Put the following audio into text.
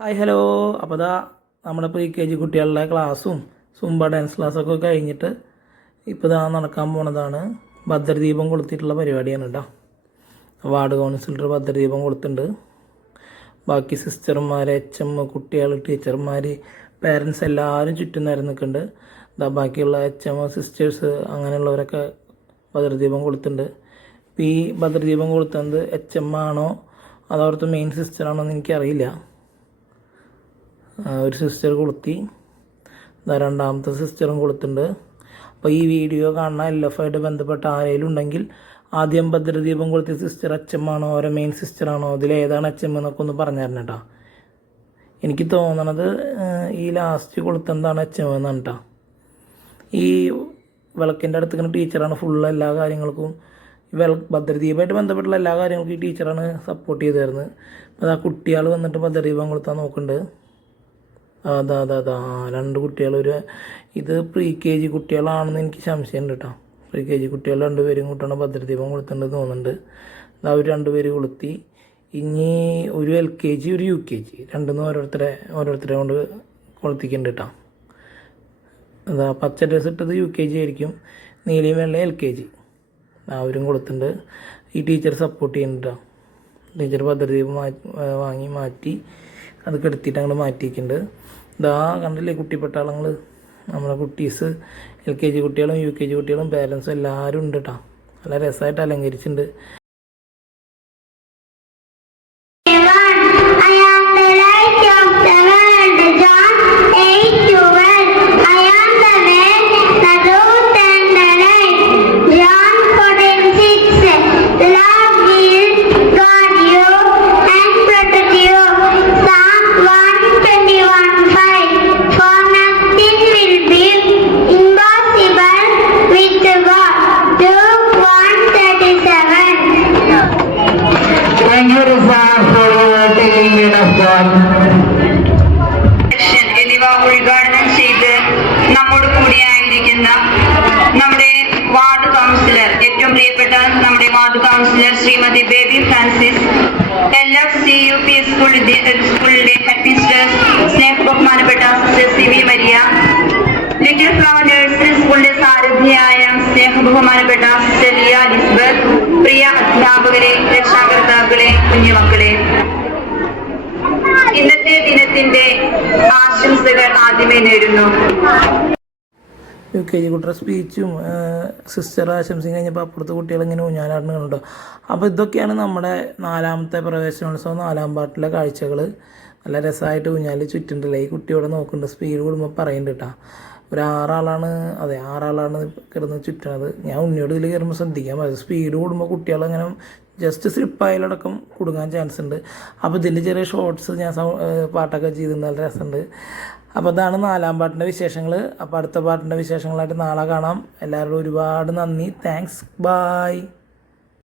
Hi hello. അപ്പോൾ നമ്മുടെ KG കുട്ടികളുടെ ക്ലാസ്സും സുംബ ഡാൻസ് ക്ലാസ്സൊക്കെ കഴിഞ്ഞിട്ട് ഇപ്പോൾ നടക്കാൻ പോണതാണ്. ഭദ്രദീപം കൊളുത്തിയിട്ടുള്ള പരിപാടിയാണ് കേട്ടോ. വാർഡ് കൗൺസിലർ ഭദ്രദീപം കൊളുത്തുന്നുണ്ട്. ബാക്കി സിസ്റ്റർമാർ, HM, കുട്ടികൾ, ടീച്ചർമാർ, പേരൻസ് എല്ലാവരും ചുറ്റും നേരം നിൽക്കുന്നുണ്ട്. ബാക്കിയുള്ള HM, സിസ്റ്റേഴ്സ് അങ്ങനെയുള്ളവരൊക്കെ ഭദ്രദീപം കൊളുത്തുന്നുണ്ട്. ഇപ്പോൾ ഈ ഭദ്രദീപം കൊളുത്തുന്നത് HM ആണോ അതോ അവിടുത്തെ മെയിൻ സിസ്റ്ററാണോ എന്ന് എനിക്കറിയില്ല. ഒരു സിസ്റ്റർ കൊളുത്തി, രണ്ടാമത്തെ സിസ്റ്ററും കൊളുത്തുന്നുണ്ട്. അപ്പോൾ ഈ വീഡിയോ കാണുന്ന LF ആയിട്ട് ബന്ധപ്പെട്ട ആരെങ്കിലും ഉണ്ടെങ്കിൽ ആദ്യം ഭദ്രദീപം കൊളുത്തിയ സിസ്റ്റർ HM ആണോ ഓരോ മെയിൻ സിസ്റ്ററാണോ അതിലേതാണ് HM എന്നൊക്കെ ഒന്ന് പറഞ്ഞു തരണം കേട്ടോ. എനിക്ക് തോന്നണത് ഈ ലാസ്റ്റ് കൊളുത്തുന്നതാണ് HM എന്നാണ് കേട്ടോ. ഈ വിളക്കിൻ്റെ അടുത്ത് ടീച്ചറാണ് ഫുള്ള് എല്ലാ കാര്യങ്ങൾക്കും ഭദ്രദീപമായിട്ട് ബന്ധപ്പെട്ടുള്ള എല്ലാ കാര്യങ്ങൾക്കും ഈ ടീച്ചറാണ് സപ്പോർട്ട് ചെയ്ത് തരുന്നത്. അപ്പോൾ കുട്ടികൾ വന്നിട്ട് ഭദ്രദീപം കൊളുത്താൻ നോക്കുന്നുണ്ട്. അതാ രണ്ട് കുട്ടികൾ. ഇത് KG കുട്ടികളാണെന്ന് എനിക്ക് സംശയമുണ്ട് കേട്ടോ. KG കുട്ടികൾ രണ്ടുപേരും കൂട്ടാണ് ഭദ്രദീപം കൊളുത്തേണ്ടത് തോന്നുന്നുണ്ട്. അവർ രണ്ടുപേര് കൊളുത്തി. ഇനി ഒരു LKG ഒരു UKG രണ്ടും ഓരോരുത്തരെ കൊണ്ട് കൊളുത്തിക്കുന്നുണ്ട് കേട്ടോ. പച്ച ഡ്രസ് ഇട്ടത് UKG ആയിരിക്കും, നീലയും വെള്ള LKG. അവരും കൊളുത്തുന്നുണ്ട്. ഈ ടീച്ചർ സപ്പോർട്ട് ചെയ്യുന്നുണ്ട് കേട്ടോ. ടീച്ചർ ഭദ്രദീപം വാങ്ങി മാറ്റി അത് കെടുത്തിയിട്ട് അങ്ങോട്ട് മാറ്റിയിട്ടുണ്ട്. കണ്ടില്ലേ കുട്ടിപ്പട്ടാളങ്ങൾ, നമ്മുടെ കുട്ടീസ്, LKG കുട്ടികളും UKG കുട്ടികളും പേരൻസും എല്ലാവരും ഉണ്ട് കേട്ടോ. നല്ല രസമായിട്ട് അലങ്കരിച്ചിട്ടുണ്ട്. എന്നിവ ഉദ്ഘാടനം ചെയ്ത് നമ്മോട് കൂടിയായിരിക്കുന്ന നമ്മുടെ വാർഡ് കൗൺസിലർ, ഏറ്റവും പ്രിയപ്പെട്ട നമ്മുടെ ward councillor Shrimati baby Francis, LF CUP സ്കൂളിന്റെ ഹെഡ് മിസ്റ്റേഴ്സ്, ബഹുമാനപ്പെട്ട sister CV Maria, little flower nursery സ്കൂളിന്റെ സാരഥിയായ ബഹുമാനപ്പെട്ട സിസ്റ്റർ ലിയ ലിസ്ബത്ത്, പ്രിയ അധ്യാപകരെ, രക്ഷാകർത്താക്കളെ, കുഞ്ഞുമക്കളെ, ഇന്നത്തെ ദിനത്തിന്റെ ആശംസകൾ ആദ്യമേ നേരുന്നു. UKG കുട്ടിയുടെ സ്പീച്ചും സിസ്റ്റർ ആശംസയും കഴിഞ്ഞപ്പോൾ അപ്പുറത്തെ കുട്ടികൾ ഇങ്ങനെ ഊഞ്ഞാലാടുന്നുണ്ടോ. അപ്പോൾ ഇതൊക്കെയാണ് നമ്മുടെ 4ാമത്തെ പ്രവേശനോത്സവം 4ാം പാട്ടിലെ കാഴ്ചകൾ. നല്ല രസമായിട്ട് ഊഞ്ഞാൽ ചുറ്റുണ്ടല്ലേ. ഈ കുട്ടിയോടെ നോക്കുന്നുണ്ട്, സ്പീഡ് കൂടുമ്പോൾ പറയുന്നുണ്ട് കേട്ടോ. ഒരു 6 ആളാണ് കിടന്ന് ചുറ്റണത്. ഞാൻ ഉണ്ണിയോട് ഇതിൽ കയറുമ്പോൾ ശ്രദ്ധിക്കാൻ പറ്റും. സ്പീഡ് കൂടുമ്പോൾ കുട്ടികളങ്ങനെ ജസ്റ്റ് സ്ലിപ്പായാലടക്കം കൊടുക്കാൻ ചാൻസ് ഉണ്ട്. അപ്പോൾ ഇതിൽ ചെറിയ ഷോർട്സ് ഞാൻ പാട്ടൊക്കെ ചെയ്തിട്ടുണ്ട്, നല്ല രസമുണ്ട്. അപ്പോൾ ഇതാണ് 4ാം പാട്ടിൻ്റെ വിശേഷങ്ങൾ. അപ്പോൾ അടുത്ത പാട്ടിൻ്റെ വിശേഷങ്ങളായിട്ട് നാളെ കാണാം. എല്ലാവരോടും ഒരുപാട് നന്ദി. താങ്ക്സ്. ബായ്.